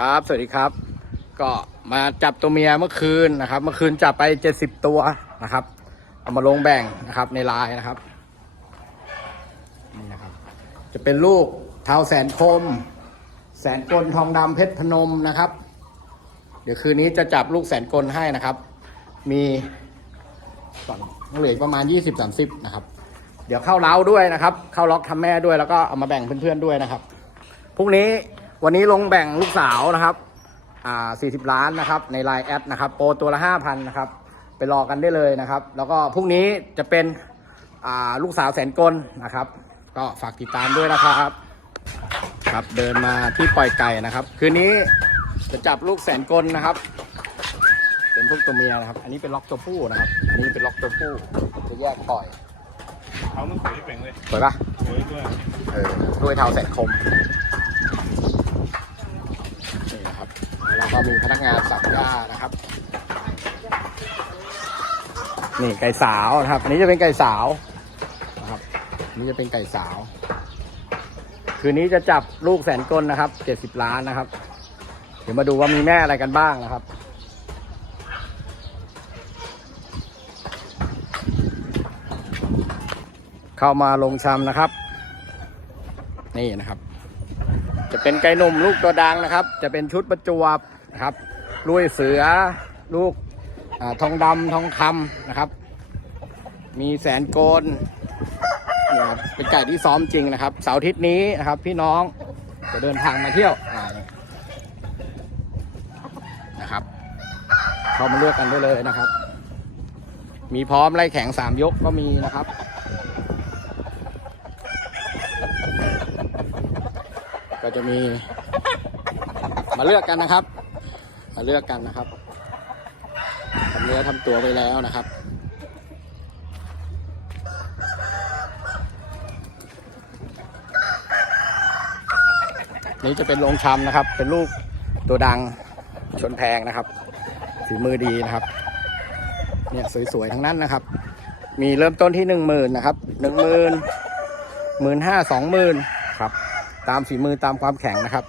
ครับ สวัสดีครับ ก็มาจับตัวเมียเมื่อคืนนะครับ เมื่อคืนจับไปเจ็ดสิบตัวนะครับ เอามาลงแบ่งนะครับในไลน์นะครับ นี่นะครับ จะเป็นลูกเท้าแสนคม แสนกลทองดำเพชรพนมนะครับ เดี๋ยวคืนนี้จะจับลูกแสนกลให้นะครับ มีก่อนเหลืออีกประมาณยี่สิบสามสิบนะครับเดี๋ยวเข้าเล้าด้วยนะครับ เข้าล็อกทำแม่ด้วยแล้วก็เอามาแบ่งเพื่อนๆด้วยนะครับ พรุ่งนี้ วันนี้ลงแบ่งลูกสาวนะครับอ่า40 ล้านนะครับในไลน์แอดนะครับโปรตัวละ 5,000นะครับไปรอกันได้เลยนะครับ แล้วก็พรุ่งนี้จะเป็นอ่าลูกสาวแสนกลนะครับ ก็ฝากติดตามด้วยนะครับครับเดินมาที่ปล่อยไก่นะครับ คืนนี้จะจับลูกแสนกลนะครับ เป็นพวกตัวเมียนะครับ อันนี้เป็นล็อกตัวผู้นะครับ อันนี้เป็นล็อกตัวผู้จะแยกปล่อยเขามันสวยเป่งเลยสวยปะสวยด้วยเออด้วยเทาแสนคมนี่นะครับแล้ว ก็มีพนักงานสับหญ้านะครับ นี่ไก่สาวนะครับ อันนี้จะเป็นไก่สาวนะครับนนี้จะเป็นไก่สาว คืนนี้จะจับลูกแสนกลนะครับเจ็ดสิบล้านนะครับ เดี๋ยวมาดูว่ามีแม่อะไรกันบ้างนะครับเข้ามาลงชำนะครับ นี่นะครับ จะเป็นไก่หนุ่มลูกตัวดังนะครับ จะเป็นชุดประจวบ นะครับลุยเสือลูกอทองดำทองคำนะครับ มีแสนโกนนี่ครับเป็นไก่ที่ซ้อมจริงนะครับ เสาร์อาทิตย์นี้นะครับ พี่น้องจะเดินทางมาเที่ยวนะครับ เข้ามาเลือกกันได้เลยนะครับ มีพร้อมไล่แข่งสามยกก็มีนะครับก็จะมีมาเลือกกันนะครับ มาเลือกกันนะครับทำเนื้อทำตัวไปแล้วนะครับนี่จะเป็นโรงชำนะครับ เป็นลูกตัวดังชนแพงนะครับฝีมือดีนะครับ เนี่ยสวยๆทั้งนั้นนะครับ มีเริ่มต้นที่หนึ่งหมื่นนะครับหนึ่งหมื่นหมื่นห้าสองหมื่นครับ ตามฝีมือตามความแข็งนะครับ